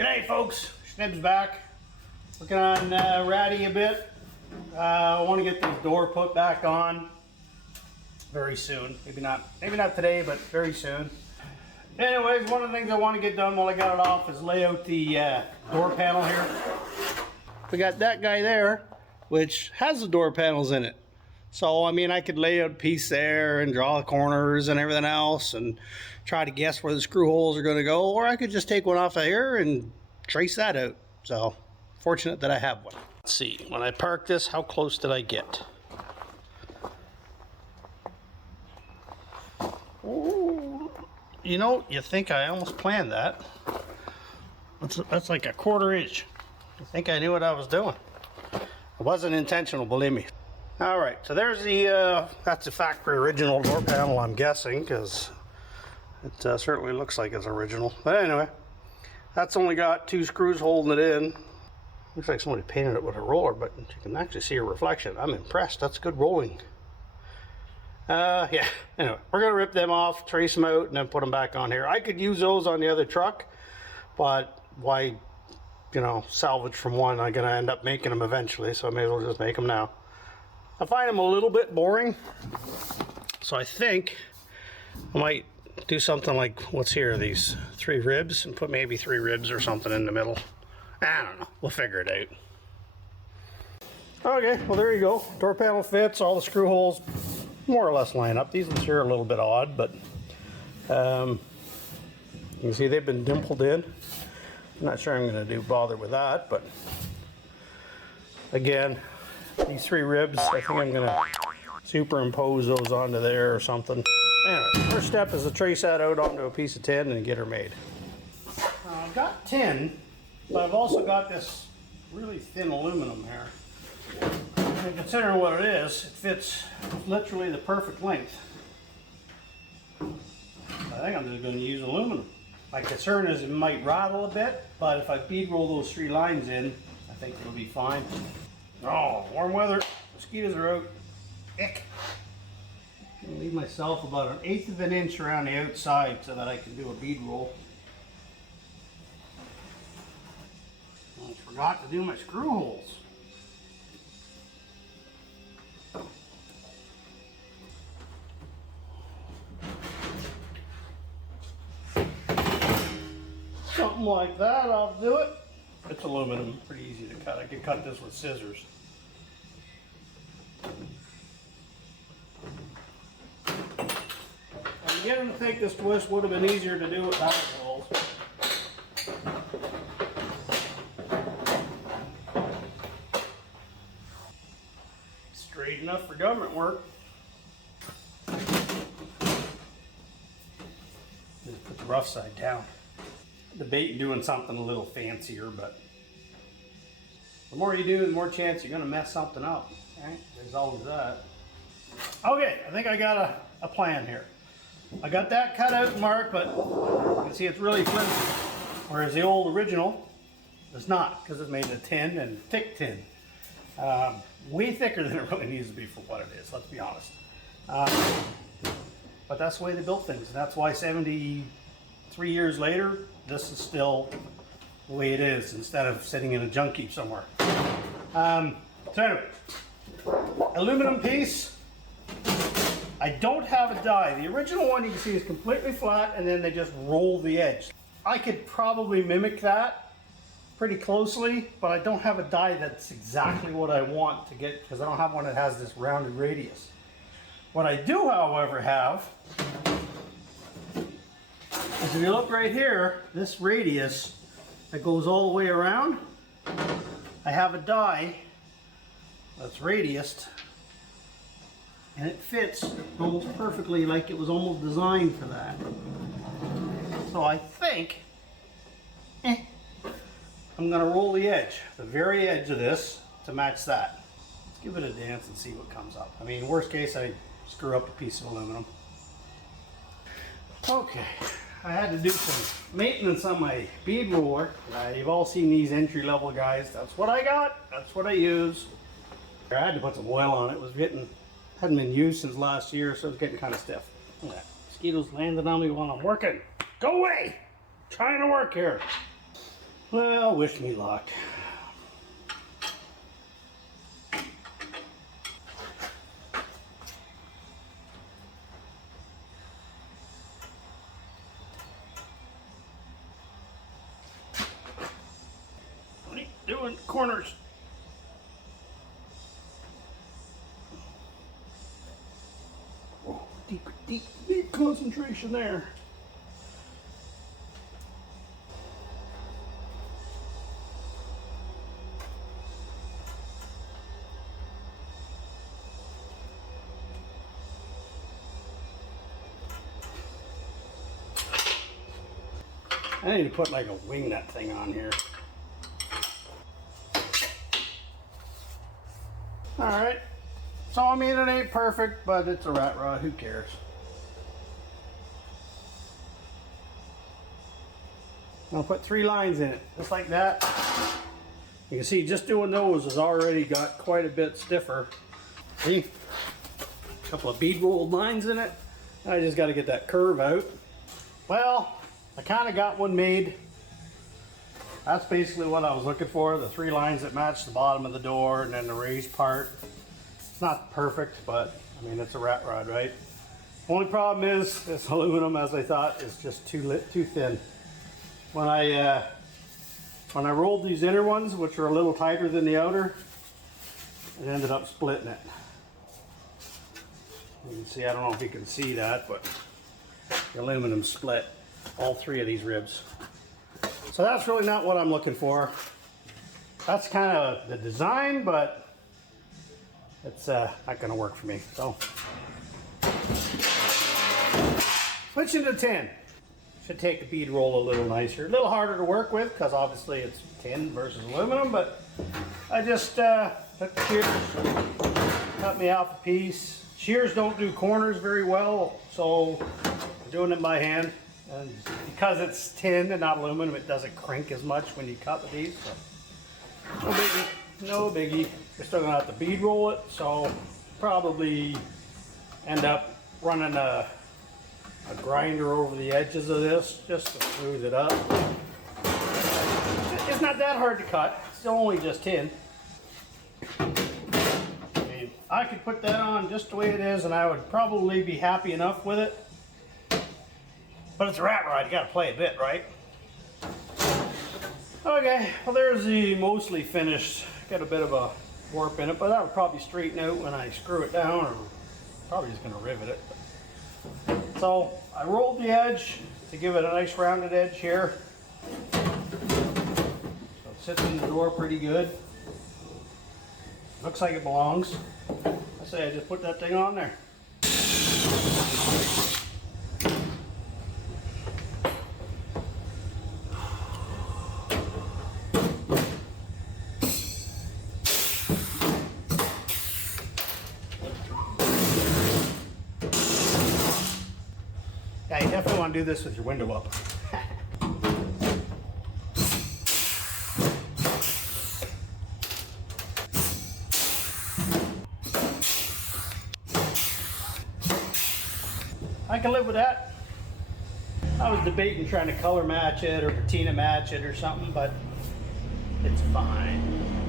G'day folks, Snib's back. Working on Ratty a bit. I want to get this door put back on very soon. Maybe not today, but very soon. Anyways, one of the things I want to get done while I got it off is lay out the door panel here. We got that guy there, which has the door panels in it. So, I mean, I could lay out a piece there and draw the corners and everything else and try to guess where the screw holes are going to go. Or I could just take one off of here and trace that out. So, fortunate that I have one. Let's see, when I parked this, how close did I get? Ooh, you know, you think I almost planned that. That's like a 1/4 inch. I think I knew what I was doing. It wasn't intentional, believe me. All right, so there's the, that's the factory original door panel, I'm guessing, because it certainly looks like it's original. But anyway, that's only got 2 screws holding it in. Looks like somebody painted it with a roller, but you can actually see a reflection. I'm impressed, that's good rolling. Yeah, anyway, we're gonna rip them off, trace them out, and then put them back on here. I could use those on the other truck, but why, you know, salvage from one? I'm gonna end up making them eventually, so I may as well just make them now. I find them a little bit boring, so I think I might do something like what's here, these 3 ribs, and put maybe 3 ribs or something in the middle. I don't know, we'll figure it out. Okay, well there you go. Door panel fits, all the screw holes more or less line up. These ones here are a little bit odd, but you can see they've been dimpled in. I'm not sure I'm going to bother with that, but again, these 3 ribs, I think I'm going to superimpose those onto there or something. Anyway, first step is to trace that out onto a piece of tin and get her made. I've got tin, but I've also got this really thin aluminum here. And considering what it is, it fits literally the perfect length. I think I'm just going to use aluminum. My concern is it might rattle a bit, but if I bead roll those 3 lines in, I think it'll be fine. Oh, warm weather, mosquitoes are out. Ick. I'm going to leave myself about 1/8 of an inch around the outside so that I can do a bead roll. I forgot to do my screw holes. Something like that, I'll do it. It's aluminum, pretty easy to cut. I could cut this with scissors. I'm beginning to think this twist would have been easier to do without holes. Straight enough for government work. Just put the rough side down. Debating doing something a little fancier, but the more you do, the more chance you're going to mess something up. Right? There's always that. Okay, I think I got a plan here. I got that cut out and marked, but you can see it's really flimsy, whereas the old original is not, because it's made of tin and thick tin. Way thicker than it really needs to be for what it is, let's be honest. But that's the way they built things, and that's why 73 years later, this is still the way it is, instead of sitting in a junk heap somewhere. So anyway, aluminum piece. I don't have a die. The original one you can see is completely flat, and then they just roll the edge. I could probably mimic that pretty closely, but I don't have a die that's exactly what I want to get, because I don't have one that has this rounded radius. What I do, however, have is, if you look right here, this radius that goes all the way around, I have a die that's radiused, and it fits almost perfectly, like it was almost designed for that. So I think I'm going to roll the edge, the very edge of this, to match that. Let's give it a dance and see what comes up. I mean, worst case, I screw up a piece of aluminum. Okay. I had to do some maintenance on my bead roller. You've all seen these entry-level guys. That's what I got. That's what I use. I had to put some oil on it. It was hadn't been used since last year, so it's getting kind of stiff. Look at that. Mosquitoes landing on me while I'm working. Go away! I'm trying to work here. Well, wish me luck. What are you doing? Corners. Oh, deep concentration there. I need to put like a wing nut thing on here. Alright. So I mean, it ain't perfect, but it's a rat rod. Who cares? I'll put 3 lines in it, just like that. You can see just doing those has already got quite a bit stiffer. See? A couple of bead rolled lines in it. I just got to get that curve out. Well, I kind of got one made. That's basically what I was looking for. The 3 lines that match the bottom of the door and then the raised part. It's not perfect, but I mean, it's a rat rod, right? Only problem is this aluminum, as I thought, is just too thin. When I rolled these inner ones, which are a little tighter than the outer, it ended up splitting it. You can see, I don't know if you can see that, but the aluminum split all 3 of these ribs. So that's really not what I'm looking for. That's kind of the design, but it's not going to work for me. So switching to tin. Should take the bead roll a little nicer. A little harder to work with because obviously it's tin versus aluminum, but I just took the shears, cut me off a piece. Shears don't do corners very well, so I'm doing it by hand. And because it's tin and not aluminum, it doesn't crink as much when you cut with these. So no biggie, no biggie. We're still gonna have to bead roll it, so probably end up running a grinder over the edges of this just to smooth it up. It's not that hard to cut. It's only just tin. I mean, I could put that on just the way it is and I would probably be happy enough with it. But it's a rat rod, you gotta play a bit, right? Okay, well there's the mostly finished. Got a bit of a warp in it, but that would probably straighten out when I screw it down, or probably just gonna rivet it. So I rolled the edge to give it a nice rounded edge here. So it sits in the door pretty good. Looks like it belongs. I say I just put that thing on there. Yeah, you definitely want to do this with your window up. I can live with that. I was debating trying to color match it or patina match it or something, but it's fine.